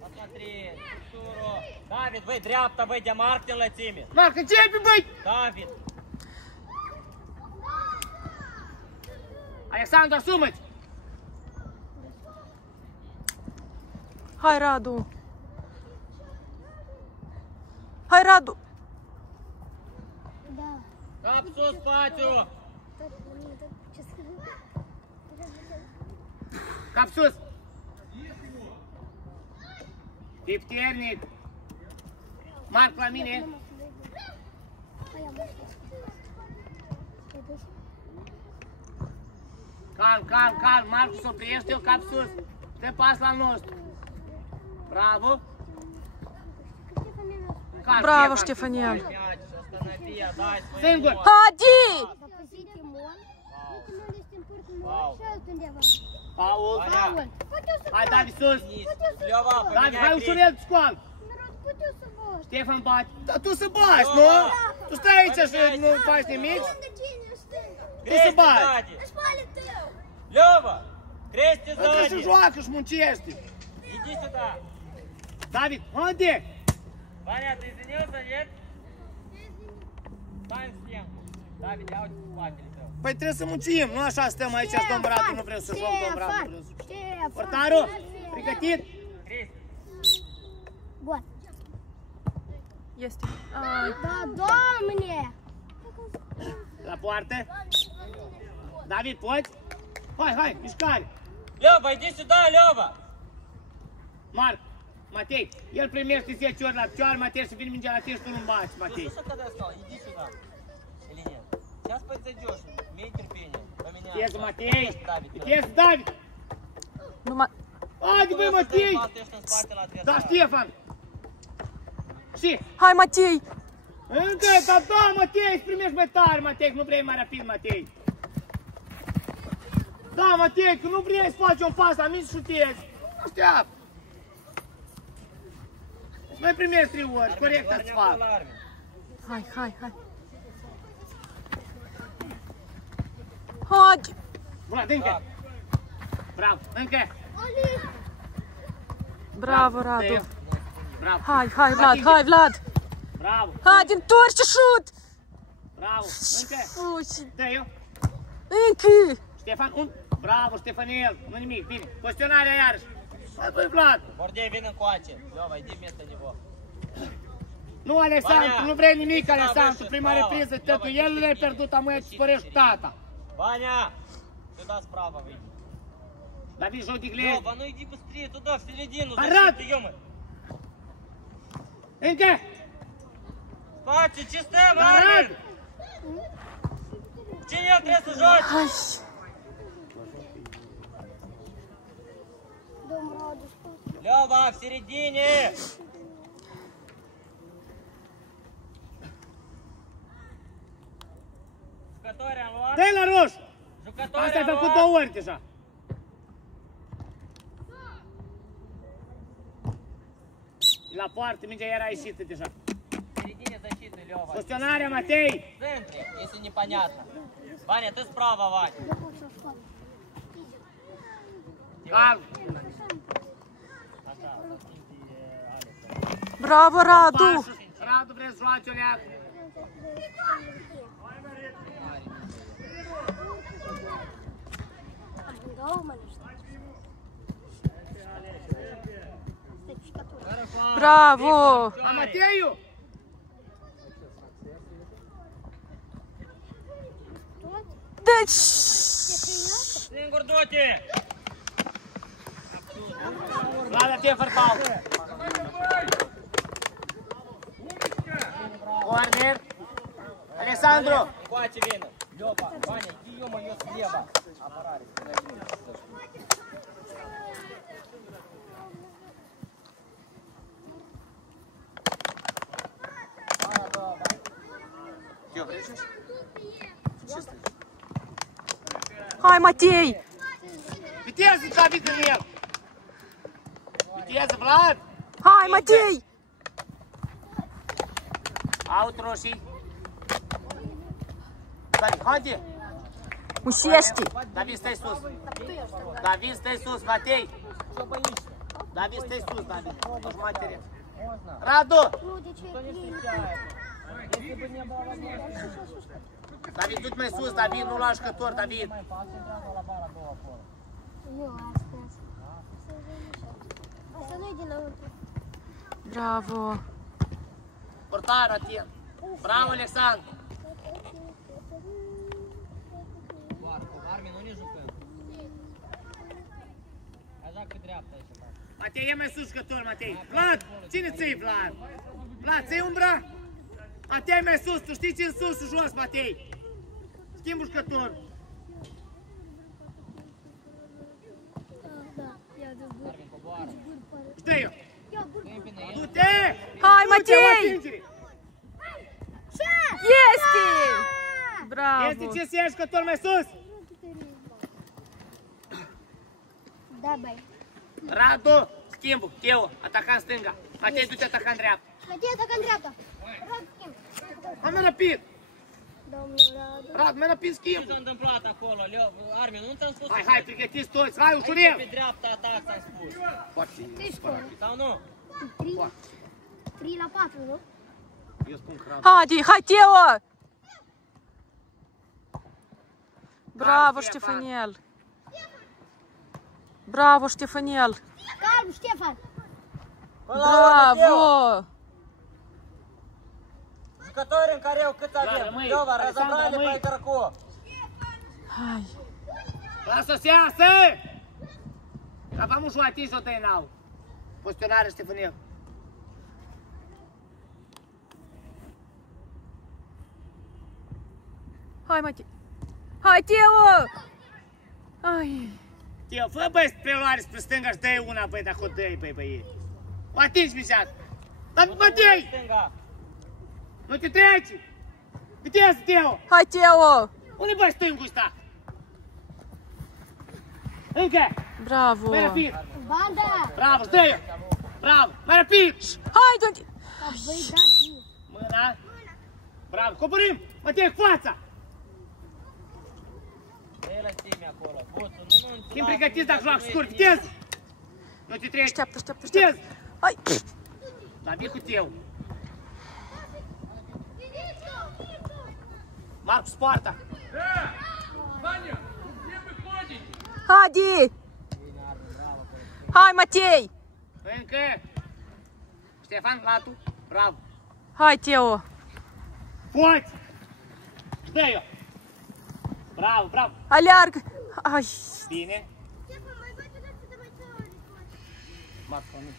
Посмотри, Туру. David, băi, dreapta, băi, de Marc te înlățime. Marc, începe, băi! David. Alexandru, asumă-ți! Hai, Radu! Hai, Radu! Da. Cap sus, spațiu. Cap sus! Pipternic! Marc, la mine! Calm, calm, calm! Marcus, oprește-o, cap sus! Te pas la nostru! Bravo! Calm, Bravo, Ștefan. Ștefaniel! Мяч, останови, отдай своему. Singur! Adi! Запасите мон. Ну, undeva. Paul. Vania. Hai, David, sus. Лёва, David, hai поменяй ușurel, scoală. Putem să vă. Ștefan bate. Dar tu să bați, nu? Tu stai aici și nu faci nimic? De cine stânga? Tu să bați. сзади. În spate tău. Лёва, крести Încă și сзади. joacă și muncește. Иди сюда. David, unde? Ваня, ты извинился, нет? Стань в стенку. Давид, я у тебя спатель. Păi trebuie să muncim, nu așa stăm aici, domn Radu, nu vreau să joc, domn Radu. Vreau să... Ștefan. Portarul, pregătit? Крести. Bun. Este. Ai. Da, domne. La poartă. David, poți? Hai, mișcare. Лёва, иди сюда, Лёва. Marc, Matei, el primește 10 ori la picioare, Matei, să vine mingea la tine și tu nu bați, Ты Matei. слышал, когда я сказал, иди сюда? Или нет? Сейчас произойдешь, имей терпение. Поменяй. Viteză, Matei, viteză, David. Nu mai... Haide, băi, Matei. Da, Ștefan. Și, Hai, Matei! încă, da, Matei, îți primești mai tare, Matei, că nu vrei mai rapid, Matei. Da, Matei, că nu vrei să faci un pas, la mine să șutezi. Așteaptă. Îți mai primești 3 ori, corect să-ți fac. Hai. Haide! Vlad, încă. Bravo, încă. Bravo, Radu! Bravo. Hai, Vlad! Bravo. Haide, întorci și șut! Bravo, încă. Uși! Dă eu. Încă! Ștefan, bravo, Ștefanel, nu nimic, bine. Poziționarea iarăși. Hai, băi, Vlad. Гордей, вин încoace. Лёва, иди вместо него. Nu, Alexandru, nu vrei nimic, Vania, Alexandru. выше, Prima справа. repriză, Лёва, tătul, el иди le-ai впереди. pierdut, amuia îți spărești cu tata. Ваня, сюда справа выйди. David, joc de glezi. Лёва, ну иди быстрее туда, в середину. Парад! защиты, ё-моё. Încă. Спати, чистая, Parad. Ваня. Cine trebuie să joci? Hai! Domn Radu, spate. Лёва, в середине. Jucători am luat. Dă-i la roșu. Jucători Asta ai am făcut luat. 2 ori deja. La poartă, mingea era ieșită deja. В середине защиты, Лёва. Poziționarea, Matei. В центре, если непонятно. Ваня, ты справа, Вань. Eu pot să fac. Calm. Așa, Bravo, Radu! Radu, vreți să joace o leacă? Două mă niște. Stai, pișcătură. Bravo! A, Mateiu. Tot? Deci... Singur du-te! Vlad, te fără pauză. Corner. Alexandru. Încoace vină. Лёва, Ваня, иди, ё-моё, слева. Аппарат. Ce vrei să Hai, Matei! Viteză, David, în el. Viteză, Vlad. Hai, Matei! Out roșii. David, haide. Mușește! David, stai sus. David, stai sus, Matei. Что боишься? David, stai sus, David. Nu-și mai teren. Можно. Radu. Nu, de ce? Кто не встречает? Если бы не было возможности, David, du-te mai sus, David, nu lua jucător, David. mai fac centrată la bara a doua acolo. Nu, astăzi. Asta nu e dinăuntru. Bravo! Portar, atent. Bravo, Alexandru. Armin, nu ne jucăm. Așa pe dreapta aici. Matei, e mai sus jucător, Matei. Vlad, cine ți-i, Vlad? Vlad, ți-i umbra? Matei, mai sus, tu știi cine sus și jos, Matei. Schimbă jucător. Da, ia de bun. Armin, coboară. Știu eu. Ia bun. Du-te! Hai, Du-te, Matei! o atingere. Este! Este Bravo! ce să iei jucător mai sus? Da, băi. Radu, schimbul, Teo, ataca în stânga. Matei, du-te ataca în dreapta. Matei, ataca în dreapta. Radu, schimb. Hai mai rapid. Domnul Radu. Radu, mai rapid Ce schimb. s-a întâmplat acolo, Leo? Armin, nu ți-am spus? Hai, pregătiți toți, hai, Aici ușurel. pe dreapta atac, ți-am spus. Foarte supărat. Sau nu? 3 la 4, nu? Eu spun că Radu. Haide, hai, Teo! Bravo, Ștefanel! Bravo, Ștefanel! Calm, Ștefan. Bravo! Jucători în care eu cât avem? rămâi. Leva, Alexandru, разобрали rămâi. по игроку. Hai! Lasă să iasă! Dar vamos o atingi o tăinau. Poziționare, Ștefanel. Hai, Matei! Hai, Teo! Ai! Teo, fă băi preluare spre stânga și dă-i una, băi, dacă o dă-i, băi. O atingi, Mișat. Dar, Matei, Stânga. nu te treci! Viteză, Teo! Hai, Teo! Unde băi stângul ăsta? Încă! Bravo! Mai rapid! Banda. Bravo, stă-i! Bravo! Mai rapid! Hai, du-te! Băi, da, zi. Mâna! Bravo! Coborâm! Matei, cu fața! Dă-i la Timi acolo. Buțu, nu. Timp pregătiți dacă joacă scurt, viteză! Nu te treci! Așteaptă, așteaptă, Viteză! așteaptă! Hai! Dar vii cu Teo! Marcus, poarta! Haide! Hai, Matei! Încă! Ștefan, latul! Bravo! Hai, Teo! Poți! Stă-i-o! Bravo, bravo! Aleargă! Ai! Bine! Marcus, nu!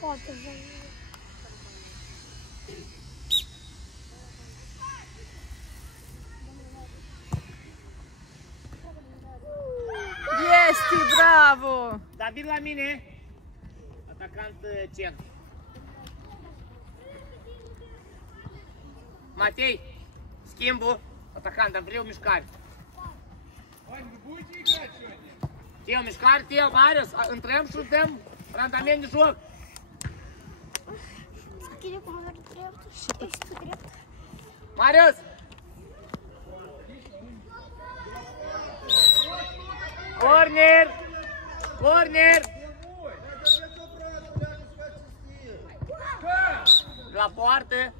Foarte bine. Este, bravo! Dar vin la mine! Atacant centru. Matei, schimbul, atacant, dar vreau mișcare. Teo, mișcare, Teo, Marius, intrăm și dăm randament de joc. Scrie cum merg dreapta și este dreapta. Marius! Corner! Corner! La poartă!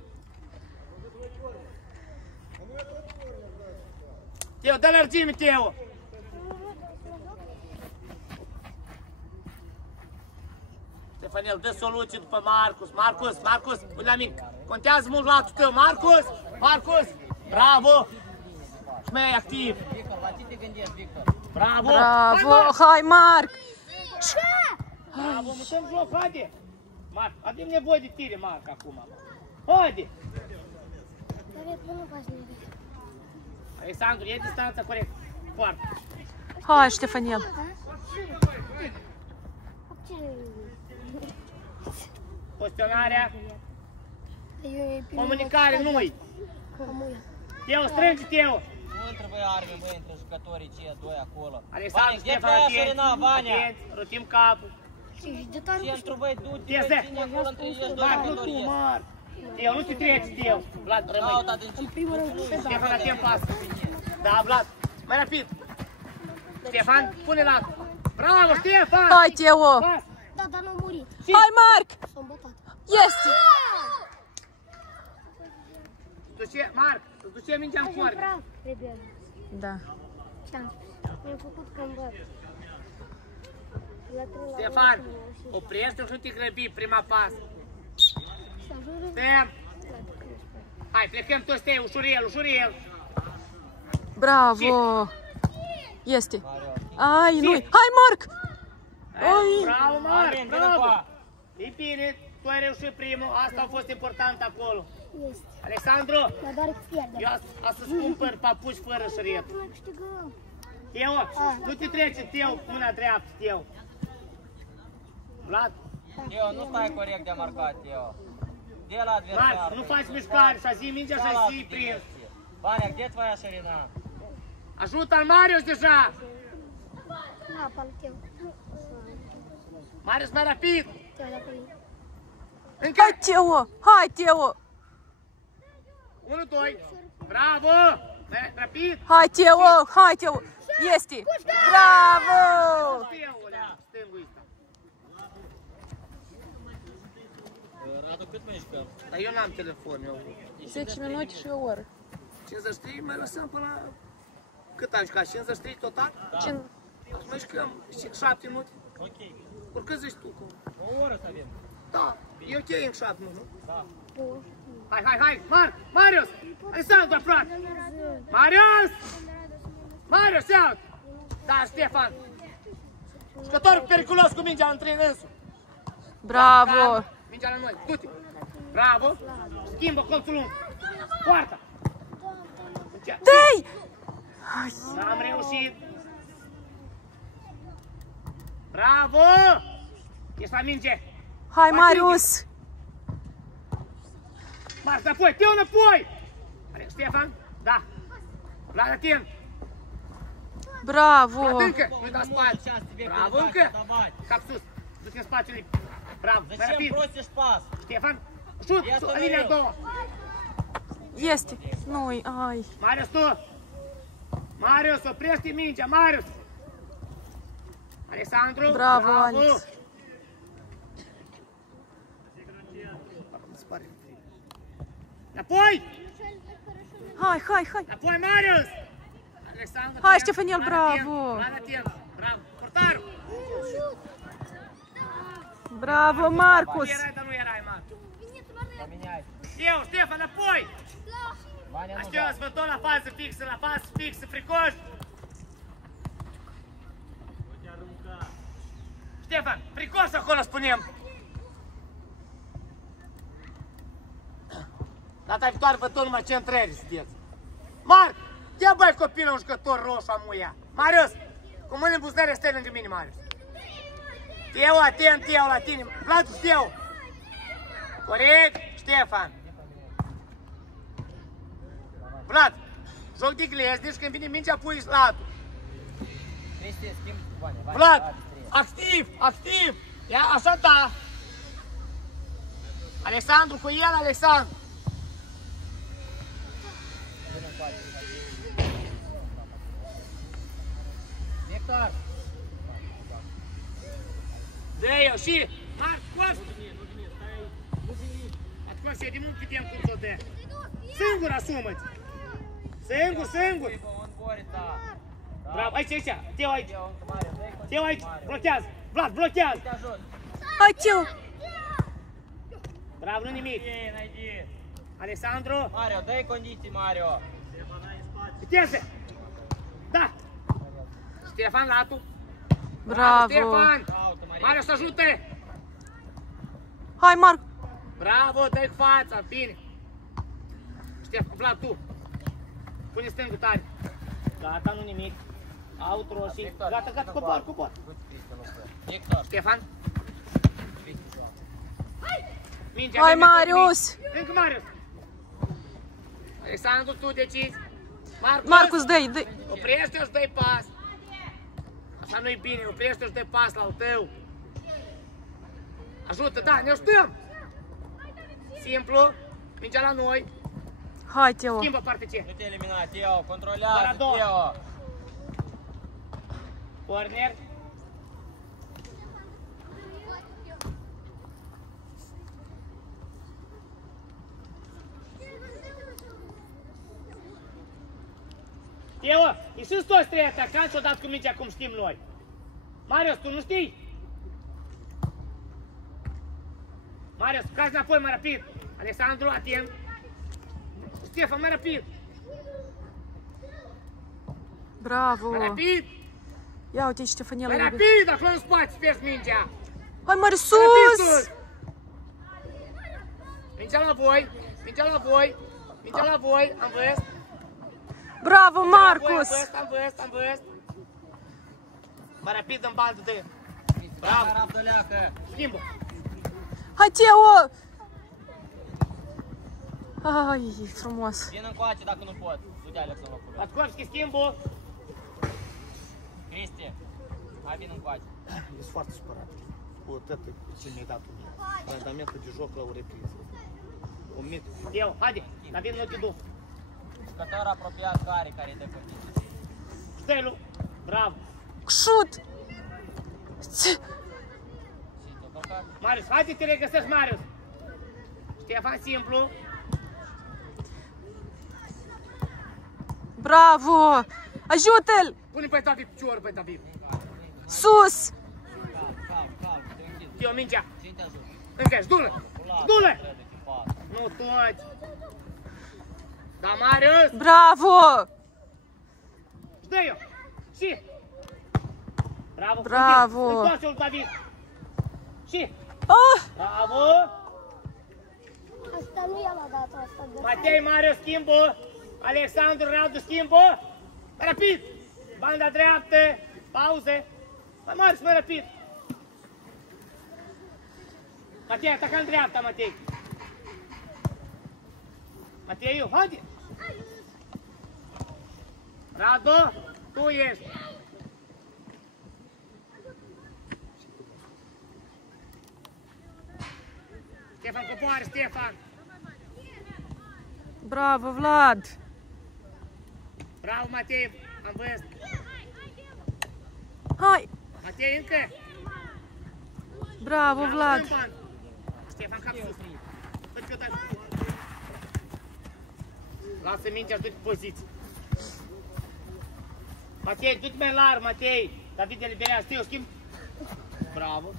Teo, dă lărgime, Teo! Ștefanel, dă soluție după Marcus. Marcus, uite la mine. Contează mult latul tău. Marcus! Bravo! Și mai activ. Victor, la ce te gândești, Victor? Bravo! Bravo! Hai, Marc! Bravo, mutăm joc, haide! Marc, avem nevoie de tine, Marc, acum. Haide! Dar nu faci nimic. Alexandru, e distanța corect. Foarte. Hai, Ștefanel! Poziționarea. Comunicare, nu-i. Teo, strânge, Teo. Nu trebuie Armin, băi, între jucătorii cei doi acolo. Alexandru, Vania, Ștefan, где твоя atenți. ширина, Vania? Atenți, rotim capul. Centru, băi, du-te, Teze. băi, ține acolo între ești doi Marc, nu jucători. tu, Marc. Teo, nu te treci, Teo. Vlad, rămâi. Caută din ce. Ștefan, atent pas. Da, Vlad. Mai rapid. Ștefan, pune latul. Bravo, Ștefan! Hai, Teo! Pas. Da, dar nu a murit. Hai, Marc! S-a îmbătat. Este! Duce, Marc, îți duce mingea în Așa foară. praf trebuie. Da. Ce-am spus? Mi-am făcut cândva. Ștefan, oprește-o și nu te grăbi, prima pas. Să ajungem Stăm. Hai, plecăm toți tăi, ușurel. Bravo! Este! Ai, nu! Hai, Marc! Ai! Bravo, Marc, Armin, vină bravo. cu a. E bine, tu ai reușit primul, asta a fost important acolo. este. Alexandru, Dar doar îți pierde. eu să-ți cumpăr papuci fără șuret. Nu mai câștigăm. Teo, nu te trece, Teo, mâna dreaptă, Teo. Vlad, Teo, nu stai corect de marcat, Teo. De la Marc, adversar. nu faci mișcare, și-a zi mingea și-a zi prins. Vania, где твоя ширина? Ajută-l Marius deja! Na, pal teu. Marius mai rapid! Teu da pe Încă! Hai, Teo! Hai, Teo! 1-2! Bravo! Mai rapid! Hai, Teo! Hai, Teo! Este! Bravo! Teolea, stângul ăsta. Radu, cât mai jucăm? Dar eu n-am telefon, eu. 10 minute și o oră. 53, mai lăsăm până la... Cât am jucat? 53 total? Mai jucăm 7 minute. Ok. Oricât zici tu? O oră să avem. Da, e ok în 7 minute, nu? Da. Hai! Marius! Alexandru, aproape! Marius! Marius, ia! Da, Ștefan! Jucător periculos cu mingea în trin însu. Bravo! Mingea la noi, du-te! Bravo! Schimbă colțul lung! Poarta! Dai! N-am reușit! Bravo! Ești la minge! Hai, Marius! Marc, înapoi! Teo, înapoi! Are Ștefan? Da! Vlad, atent! Bravo! Vlad, încă! Nu-i da spate! Bravo, încă! Cap sus! Du-te în spațiul. Bravo! Mai Zачем rapid! просишь пас? Ștefan! Șut! Linia a doua! Este! Nu-i, ai! Marius, tu! Marius, oprește mingea! Marius! Alexandru! Bravo, Alex! Înapoi! Hai! Înapoi, Marius! Alexandru! Hai, atent. Ștefaniel, Vlad, bravo! atent. Vlad, atent. Bravo! Portarul! Bravo, Marcus! Erai, dar nu erai, Marcus! Поменяй. Eu, Ștefan, înapoi! Ваня, ну Aștept, vă tot la fază fixă, fricoș! Ștefan, fricoș acolo spunem! Data viitoare vă tot numai centrări sunteți! Marc, ia băi copilul un jucător roșu amuia! Marius, cu mâini în buzdare stai lângă mine, Marius! Teo, atent, Teo, la tine! Vlad, Teo! Corect, Ștefan! Vlad, joc de gleznici, când vine mingea pui latul. Cristi, schimb cu Vania. Vania, Vlad, băieți, activ! Ia, așa da! Alexandru cu el, Alexandru! până în față. Victor! Dă-i-o și... Marc, scoți! Acum se nu putem cum să o dă. Singur asumă-ți! Singur! Он борется. Bravo, aici! Teo aici! Где он, Мария, дай контакт. Teo aici! Blochează! Vlad, blochează! Тяжёт. Hai, Teo! Bravo, nu nimic! Ей, найди. Alexandru! Марио, дай кондиции, Марио. Viteză! Da! Ștefan, latul! Bravo! Ștefan! Ауто, Мария. Marius, ajută! Hai, Marc! Bravo, dai cu fața, bine! Ștefan, Vlad, tu! Pune stângul tare! Gata, nu nimic! Out roșii! Gata, cobor! Victor. Ștefan! Cristi, João. Mingea, Hai, vine, Marius! Încă Marius! Alexandru, tu decizi! Marcus, dă-i! Oprește-o și dă-i pas! Așa nu-i bine, oprește-o și dă-i pas la al tău! Ajută, da, ne ajutăm! Simplu, mingea la noi, Hai, Teo! schimbă partea ce? Nu te elimina, Teo. Controlează, Maradona. Teo. Corner. Teo, ieșiți toți trei atacanți odată cu mingea cum știm noi. Marius, tu nu știi? Marius, cazi înapoi mai rapid. Alexandru, atent. Ștefan, mai rapid. Bravo! Mai rapid. Ia uite, Ștefaniel Mai iubit. rapid, acolo în spate, pierzi mingea. Hai, Marius, Mai rapid, sus! sus. Mingea la voi, am văzut. Bravo, Marcus! Am văzut. Mai rapid în baldă de el. Bravo, Rabdoleacă. Schimbă. Hai, Teo! Ai, frumos! Vin încoace dacă nu pot. Du-te, Alex, în locul lui. Latkovski, schimbă. Cristi, hai vin încoace. Ești foarte supărat. Cu tot ce mi-ai dat mie. Randamentul de joc la o repriză. Un mic. Eu, haide, David, nu te duc. Jucător apropiat care e de poziție. Stelu, bravo. Șut! Și te-o călcat? Marius, haide te regăsești, Marius. Ștefan, simplu. Bravo! Ajută-l! Pune pe David piciorul pe David. Sus! Calm, te închid. Tio, mingea. Cine te ajută? Încă, șdulă. Șdulă. Crede că poate. Nu toți. Da, Marius. Bravo! Știu eu. Și. Bravo. Bravo. Întoarce-l, David. Și. Oh! Bravo. Asta nu i-am dat asta de Matei, Marius, schimbă. Alexandru, Radu, schimbă. Rapid. Banda dreaptă. Pauze. Mai Marius, mai rapid. Matei, ataca în dreapta, Matei. Mateiu, haide. Radu, tu ești. Ștefan, coboară, Ștefan. Bravo, Vlad! Bravo, Matei, am văzut. Hai! Matei, încă. Bravo, Vlad! Ștefan. Ștefan, cap sus. Dă-ți o dată. Lasă mingea, du-te pe poziție. Matei, du-te mai larg, Matei. David eliberează, Teo, schimb. Bravo.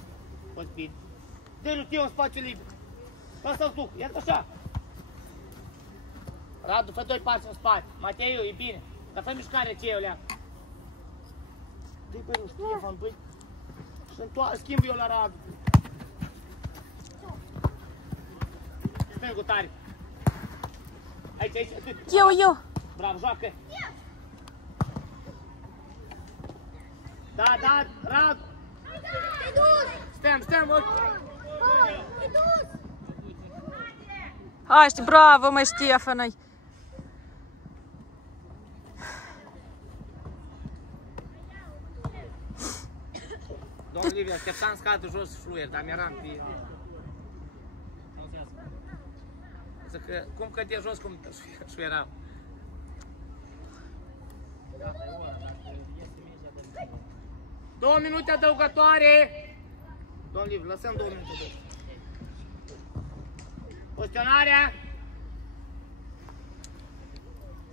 Poți bine. Dă-i lui Teo în spațiu liber. Lasă-l duc, ia-ți așa. Radu, fă 2 pași în spate. Mateiu, e bine. Dar fă mișcare ce eu leac. Dă-i băi lui Ștefan, băi. Și schimb eu la Radu. Stângul tare. Aici, aici, du-te. Eu! Bravo, joacă. Da, da, Radu. Te dus! Stăm, ochi. Te dus! Hai, bravo, măi, Ștefan! Domnul Liviu, așteptam să cadă jos fluier, dar mi-eram pe... Zic că, cum cădea jos, cum șuieram. Gata, e ora, dacă iese mingea de... 2 minute adăugătoare. Domnul Liviu, lăsăm 2 minute de. Poziționarea.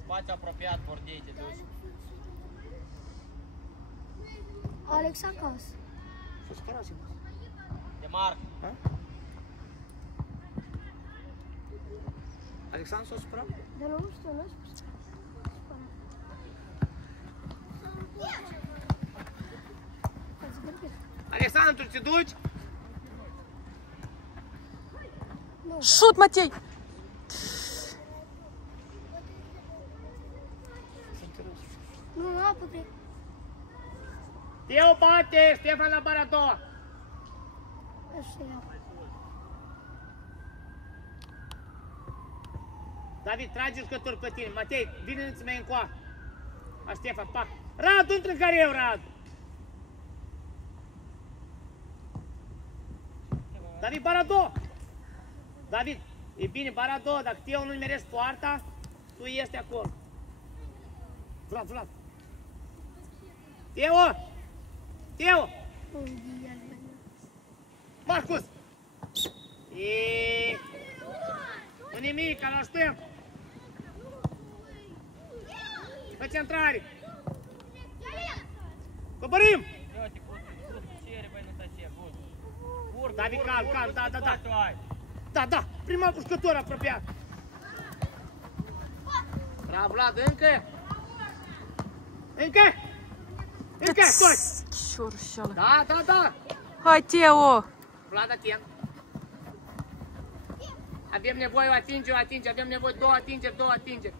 Spațiu apropiat, Bordei, te duci. Alex acasă. S-o supărat, sigur. De Marc. Alexandru s-o supărat? Dar nu știu, nu știu. Alexandru, te duci? Șut, Matei! Nu, apă pe... Teo bate, Ștefan la bara a doua. Așa e apă. David, trage jucători pe tine. Matei, vine-ți mai încoa. A Ștefan, pac. Radu, intră în care eu, Radu. David, bara a doua. David, e bine, bara a doua. Dacă Teo nu-i merești poarta, tu ești acolo. Vlad. Teo! Teo! Marcus! E... Nu nimic, îl aștept! Pe centrare! Coborâm! Uite, cere, băi, nu tace, bun. David, calm, da. Da, prima jucător apropiat. Bravo, Vlad, încă! Toți! Șorșală! Da! Hai, Teo! Vlad, atent! Avem nevoie o atinge, avem nevoie 2 atingeri.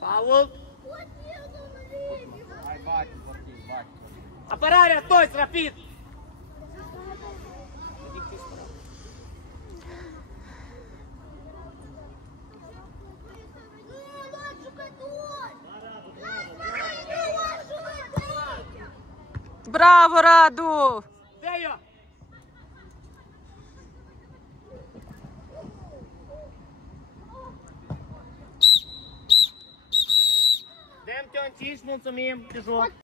Paul! Hai, bate, Bordei, bate. Apărarea toți, rapid! Bravo, Radu! Dă-i-o! Dăm-te-o în 5, mulțumim de joc.